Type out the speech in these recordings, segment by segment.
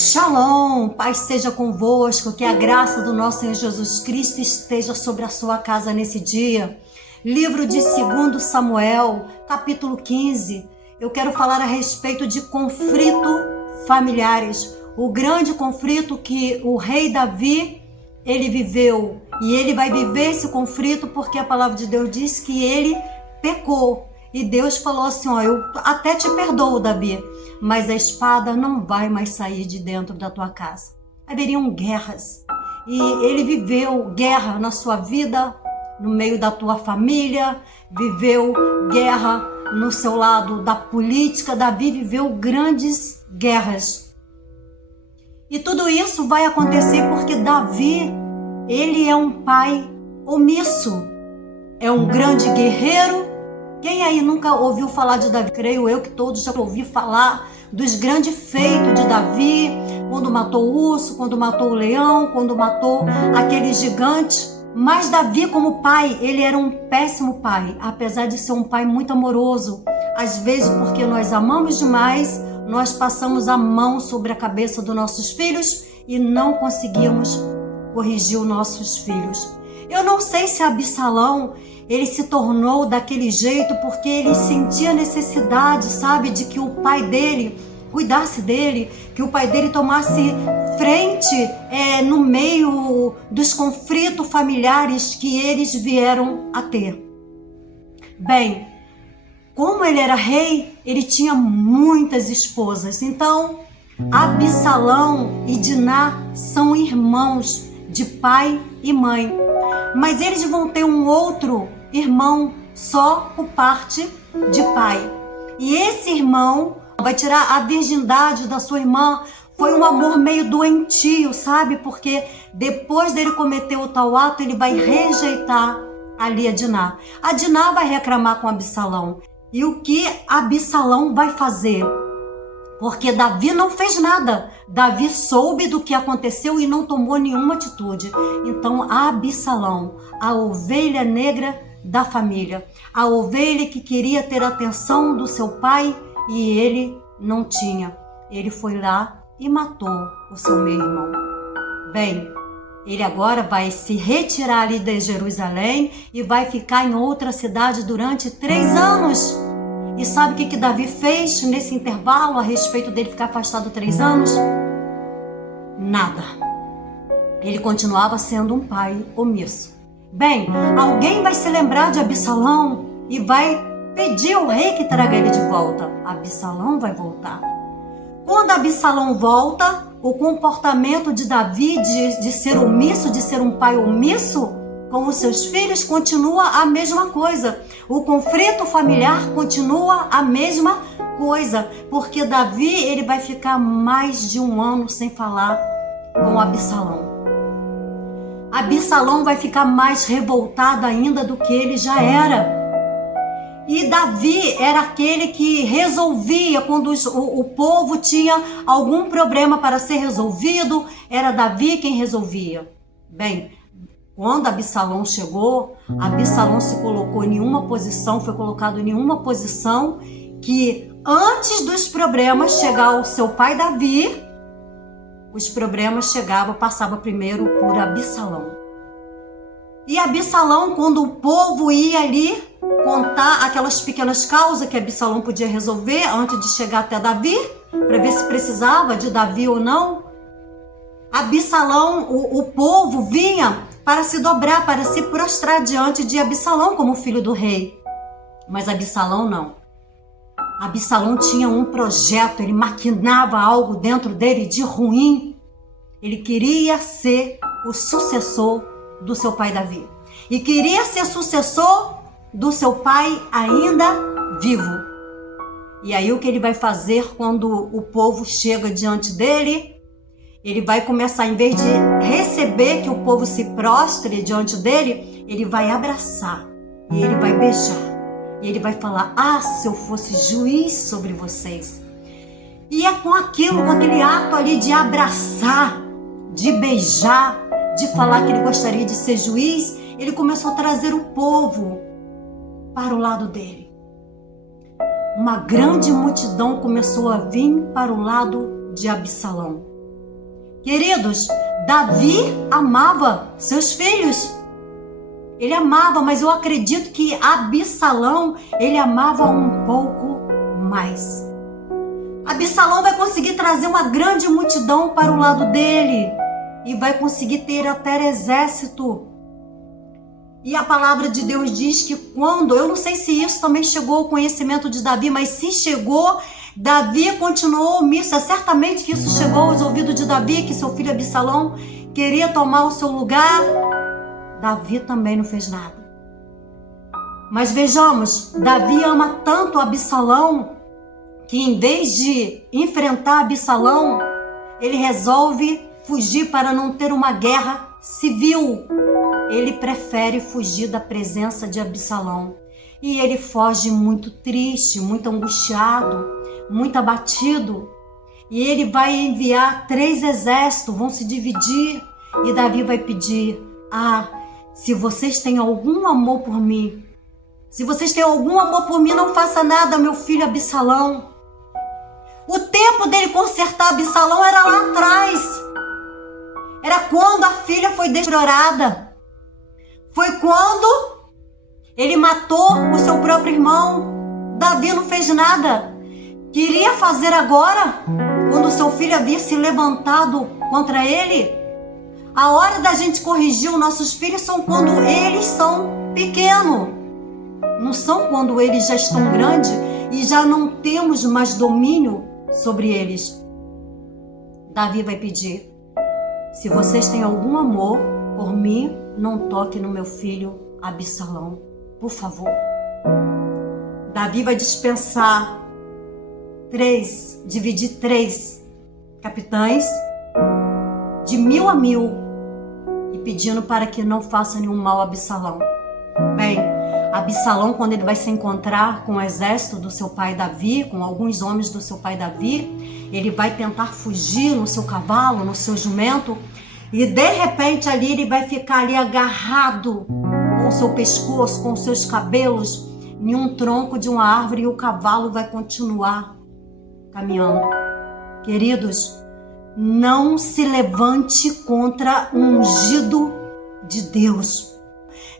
Shalom, paz seja convosco, que a graça do nosso Senhor Jesus Cristo esteja sobre a sua casa nesse dia. Livro de 2 Samuel, capítulo 15. Eu quero falar a respeito de conflito familiares. O grande conflito que o rei Davi, ele viveu. E ele vai viver esse conflito porque a palavra de Deus diz que ele pecou. E Deus falou assim, eu até te perdoo, Davi, mas a espada não vai mais sair de dentro da tua casa. Haveriam guerras. E ele viveu guerra na sua vida, no meio da tua família, viveu guerra no seu lado da política. Davi viveu grandes guerras. E tudo isso vai acontecer porque Davi, ele é um pai omisso. É um grande guerreiro. Quem aí nunca ouviu falar de Davi? Creio eu que todos já ouviram falar dos grandes feitos de Davi, quando matou o urso, quando matou o leão, quando matou aquele gigante. Mas Davi, como pai, ele era um péssimo pai, apesar de ser um pai muito amoroso. Às vezes, porque nós amamos demais, nós passamos a mão sobre a cabeça dos nossos filhos e não conseguimos corrigir os nossos filhos. Eu não sei se Absalão, ele se tornou daquele jeito porque ele sentia necessidade, sabe, de que o pai dele cuidasse dele, que o pai dele tomasse frente no meio dos conflitos familiares que eles vieram a ter. Bem, como ele era rei, ele tinha muitas esposas. Então, Absalão e Diná são irmãos de pai e mãe. Mas eles vão ter um outro irmão só por parte de pai. E esse irmão vai tirar a virgindade da sua irmã. Foi um amor meio doentio, sabe? Porque depois dele cometer o tal ato, ele vai rejeitar ali a Diná. A Diná vai reclamar com Absalão. E o que Absalão vai fazer? Porque Davi não fez nada. Davi soube do que aconteceu e não tomou nenhuma atitude. Então, Absalão, a ovelha negra da família, a ovelha que queria ter a atenção do seu pai e ele não tinha. Ele foi lá e matou o seu meio-irmão. Bem, ele agora vai se retirar ali de Jerusalém e vai ficar em outra cidade durante 3 anos. E sabe o que Davi fez nesse intervalo a respeito dele ficar afastado 3 anos? Nada. Ele continuava sendo um pai omisso. Bem, alguém vai se lembrar de Absalão e vai pedir ao rei que traga ele de volta. Absalão vai voltar. Quando Absalão volta, o comportamento de Davi de ser omisso, de ser um pai omisso com os seus filhos, continua a mesma coisa. O conflito familiar continua a mesma coisa, porque Davi, ele vai ficar mais de 1 ano sem falar com Absalão. Absalão vai ficar mais revoltado ainda do que ele já era. E Davi era aquele que resolvia quando o povo tinha algum problema para ser resolvido, era Davi quem resolvia. Bem, quando Absalão chegou, Absalão se colocou em nenhuma posição, foi colocado em nenhuma posição que antes dos problemas chegar ao seu pai Davi, os problemas passavam primeiro por Absalão. E Absalão, quando o povo ia ali contar aquelas pequenas causas que Absalão podia resolver antes de chegar até Davi, para ver se precisava de Davi ou não, Absalão, o povo vinha para se dobrar, para se prostrar diante de Absalão como filho do rei. Mas Absalão não. Absalão tinha um projeto, ele maquinava algo dentro dele de ruim. Ele queria ser o sucessor do seu pai Davi. E queria ser sucessor do seu pai ainda vivo. E aí o que ele vai fazer quando o povo chega diante dele? Ele vai começar, em vez de receber que o povo se prostre diante dele, ele vai abraçar e ele vai beijar. E ele vai falar, se eu fosse juiz sobre vocês. E é com aquele ato ali de abraçar, de beijar, de falar que ele gostaria de ser juiz, ele começou a trazer o povo para o lado dele. Uma grande multidão começou a vir para o lado de Absalão. Queridos, Davi amava seus filhos. Ele amava, mas eu acredito que Absalão, ele amava um pouco mais. Absalão vai conseguir trazer uma grande multidão para o lado dele e vai conseguir ter até exército. E a palavra de Deus diz que quando, eu não sei se isso também chegou ao conhecimento de Davi, mas se chegou, Davi continuou omisso. É certamente que isso chegou aos ouvidos de Davi, que seu filho Absalão queria tomar o seu lugar. Davi também não fez nada. Mas vejamos, Davi ama tanto Absalão que em vez de enfrentar Absalão, ele resolve fugir para não ter uma guerra civil. Ele prefere fugir da presença de Absalão. E ele foge muito triste, muito angustiado, muito abatido. E ele vai enviar 3 exércitos, vão se dividir. E Davi vai pedir: se vocês têm algum amor por mim, se vocês têm algum amor por mim, não faça nada, meu filho Absalão. O tempo dele consertar Absalão era lá atrás. Era quando a filha foi desflorada. Foi quando ele matou o seu próprio irmão. Davi não fez nada. Queria fazer agora, quando seu filho havia se levantado contra ele. A hora da gente corrigir os nossos filhos são quando eles são pequenos. Não são quando eles já estão grandes e já não temos mais domínio sobre eles. Davi vai pedir: se vocês têm algum amor por mim, não toque no meu filho Absalão, por favor. Davi vai dispensar dividir 3 capitães de 1000 a 1000 e pedindo para que não faça nenhum mal a Absalão. Bem, Absalão, quando ele vai se encontrar com o exército do seu pai Davi, com alguns homens do seu pai Davi, ele vai tentar fugir no seu cavalo, no seu jumento, e de repente ali ele vai ficar ali agarrado com o seu pescoço, com os seus cabelos, em um tronco de uma árvore, e o cavalo vai continuar caminhando. Queridos, não se levante contra o ungido de Deus.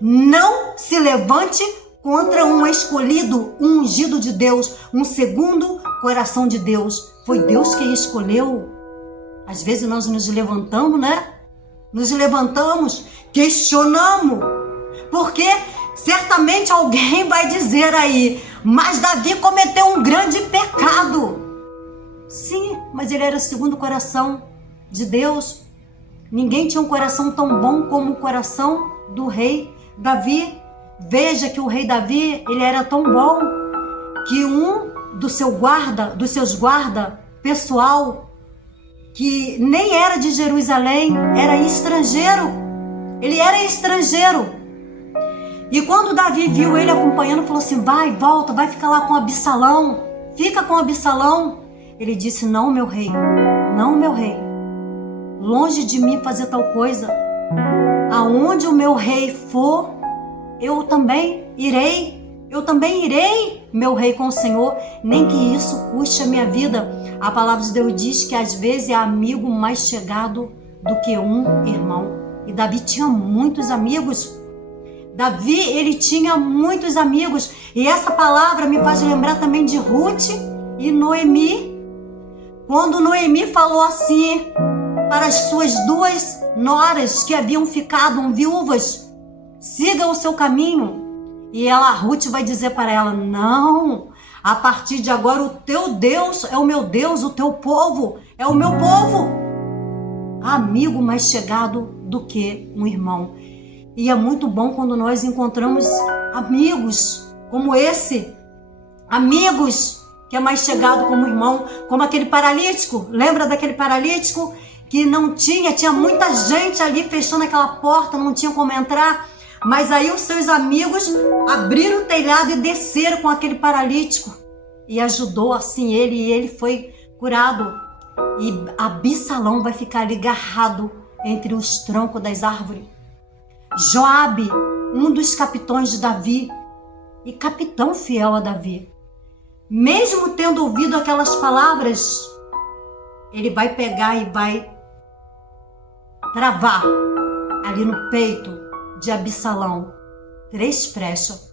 Não se levante contra um escolhido, um ungido de Deus, um segundo coração de Deus. Foi Deus quem escolheu. Às vezes nós nos levantamos, né? Nos levantamos, questionamos, porque certamente alguém vai dizer aí: mas Davi cometeu um grande pecado. Sim, mas ele era o segundo coração de Deus. Ninguém tinha um coração tão bom como o coração do rei Davi. Veja que o rei Davi, ele era tão bom que um dos seus guarda pessoal, que nem era de Jerusalém, era estrangeiro. Ele era estrangeiro. E quando Davi viu ele acompanhando, falou assim: vai, volta, vai ficar lá com Absalão. Fica com Absalão. Ele disse: não, meu rei, não, meu rei. Longe de mim fazer tal coisa. Aonde o meu rei for, eu também irei. Eu também irei, meu rei, com o Senhor, nem que isso custe a minha vida. A palavra de Deus diz que às vezes é amigo mais chegado do que um irmão. E Davi tinha muitos amigos. Davi, ele tinha muitos amigos. E essa palavra me faz lembrar também de Ruth e Noemi. Quando Noemi falou assim para as suas 2 noras que haviam ficado viúvas: siga o seu caminho. E ela, Ruth, vai dizer para ela: não, a partir de agora o teu Deus é o meu Deus, o teu povo é o meu povo. Amigo mais chegado do que um irmão. E é muito bom quando nós encontramos amigos como esse, amigos que é mais chegado como irmão, como aquele paralítico. Lembra daquele paralítico que não tinha muita gente ali fechando aquela porta, não tinha como entrar, mas aí os seus amigos abriram o telhado e desceram com aquele paralítico e ajudou assim ele, e ele foi curado. E Absalão vai ficar ali agarrado entre os troncos das árvores. Joabe, um dos capitães de Davi e capitão fiel a Davi, mesmo tendo ouvido aquelas palavras, ele vai pegar e vai travar ali no peito de Absalão 3 flechas.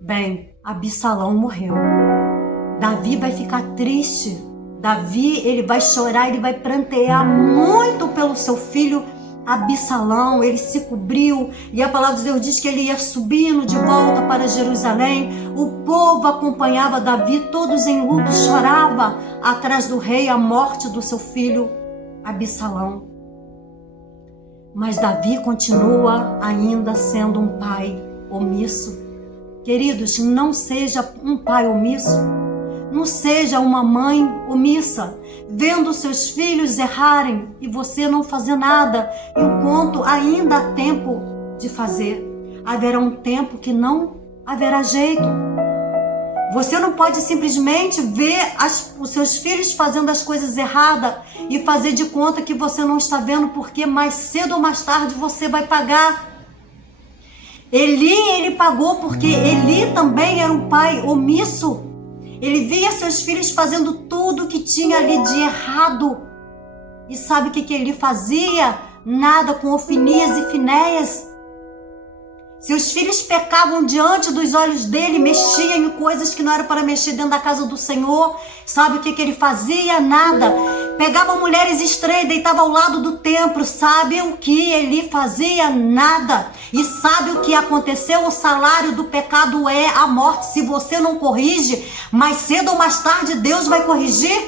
Bem, Absalão morreu. Davi vai ficar triste. Davi, ele vai chorar, ele vai prantear muito pelo seu filho Absalão. Ele se cobriu e a palavra de Deus diz que ele ia subindo de volta para Jerusalém. O povo acompanhava Davi, todos em luto, chorava atrás do rei a morte do seu filho Absalão. Mas Davi continua ainda sendo um pai omisso. Queridos, não seja um pai omisso. Não seja uma mãe omissa, vendo seus filhos errarem e você não fazer nada, enquanto ainda há tempo de fazer. Haverá um tempo que não haverá jeito. Você não pode simplesmente ver os seus filhos fazendo as coisas erradas e fazer de conta que você não está vendo, porque mais cedo ou mais tarde você vai pagar. Eli, ele pagou porque Eli também era um pai omisso. Ele via seus filhos fazendo tudo que tinha ali de errado. E sabe o que ele fazia? Nada, com Ofnias e Finéias. Seus filhos pecavam diante dos olhos dele, mexiam em coisas que não era para mexer dentro da casa do Senhor. Sabe o que ele fazia? Nada. Pegava mulheres estranhas, deitava ao lado do templo. Sabe o que ele fazia? Nada. E sabe o que aconteceu? O salário do pecado é a morte. Se você não corrige, mais cedo ou mais tarde Deus vai corrigir.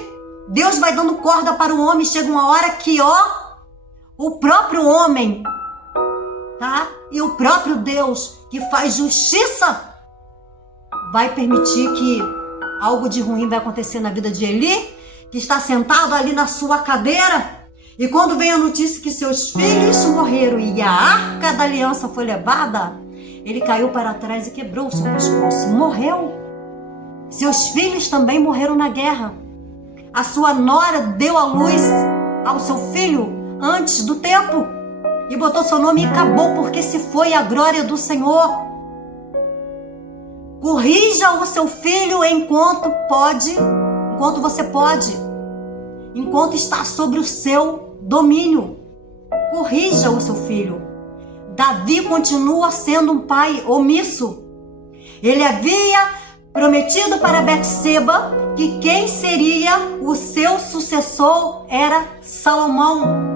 Deus vai dando corda para o homem. Chega uma hora que, o próprio homem, tá? E o próprio Deus, que faz justiça, vai permitir que algo de ruim vai acontecer na vida de Eli, que está sentado ali na sua cadeira. E quando vem a notícia que seus filhos morreram e a arca da aliança foi levada, ele caiu para trás e quebrou o seu pescoço. Morreu. Seus filhos também morreram na guerra. A sua nora deu à luz ao seu filho antes do tempo e botou seu nome e acabou, porque se foi a glória do Senhor. Corrija o seu filho enquanto você pode, enquanto está sobre o seu domínio. Corrija o seu filho. Davi continua sendo um pai omisso. Ele havia prometido para Betseba que quem seria o seu sucessor era Salomão.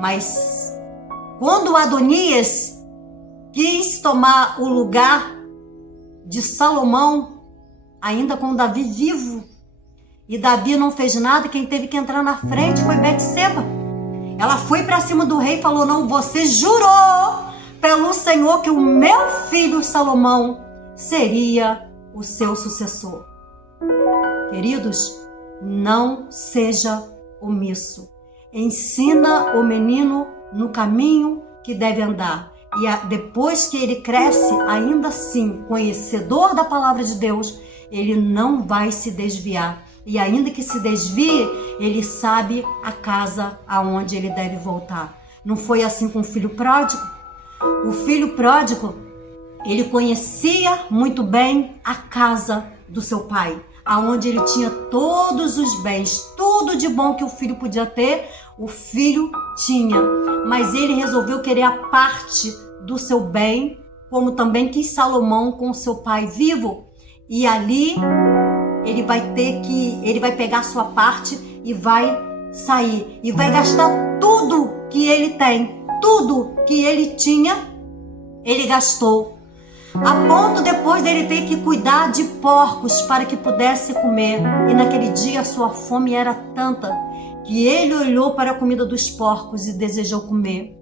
Mas quando Adonias quis tomar o lugar de Salomão, ainda com Davi vivo, e Davi não fez nada, quem teve que entrar na frente foi Betseba. Ela foi para cima do rei e falou: não, você jurou pelo Senhor que o meu filho Salomão seria o seu sucessor. Queridos, não seja omisso. Ensina o menino no caminho que deve andar. E depois que ele cresce, ainda assim, conhecedor da palavra de Deus, ele não vai se desviar. E ainda que se desvie, ele sabe a casa aonde ele deve voltar. Não foi assim com o filho pródigo? O filho pródigo, ele conhecia muito bem a casa do seu pai, aonde ele tinha todos os bens, tudo de bom que o filho podia ter, o filho tinha. Mas ele resolveu querer a parte do seu bem, como também quis Salomão com o seu pai vivo. E ali ele vai pegar a sua parte e vai sair. E vai gastar tudo que ele tem, tudo que ele tinha, ele gastou. A ponto depois dele ter que cuidar de porcos para que pudesse comer. E naquele dia a sua fome era tanta que ele olhou para a comida dos porcos e desejou comer.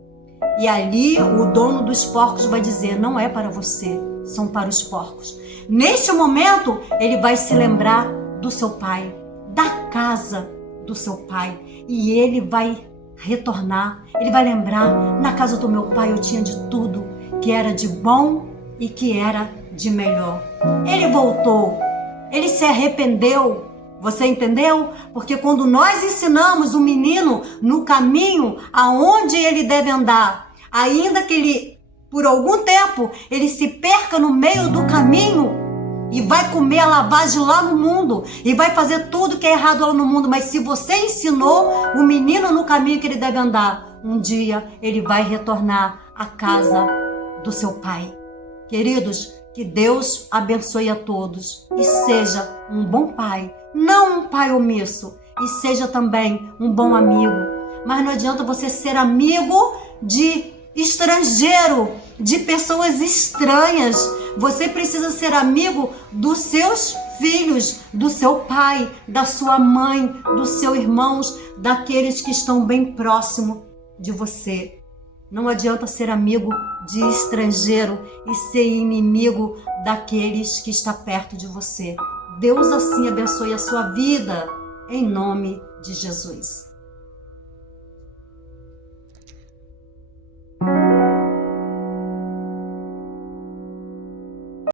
E ali o dono dos porcos vai dizer: não é para você, são para os porcos. Neste momento ele vai se lembrar do seu pai, da casa do seu pai, e ele vai retornar. Ele vai lembrar: na casa do meu pai eu tinha de tudo que era de bom e que era de melhor. Ele voltou, ele se arrependeu. Você entendeu? Porque quando nós ensinamos o menino no caminho aonde ele deve andar, ainda que ele, por algum tempo, ele se perca no meio do caminho, e vai comer a lavagem lá no mundo e vai fazer tudo que é errado lá no mundo. Mas se você ensinou o menino no caminho que ele deve andar, um dia ele vai retornar à casa do seu pai. Queridos, que Deus abençoe a todos e seja um bom pai, não um pai omisso, e seja também um bom amigo. Mas não adianta você ser amigo de estrangeiro, de pessoas estranhas. Você precisa ser amigo dos seus filhos, do seu pai, da sua mãe, dos seus irmãos, daqueles que estão bem próximo de você. Não adianta ser amigo de estrangeiro e ser inimigo daqueles que está perto de você. Deus assim abençoe a sua vida, em nome de Jesus.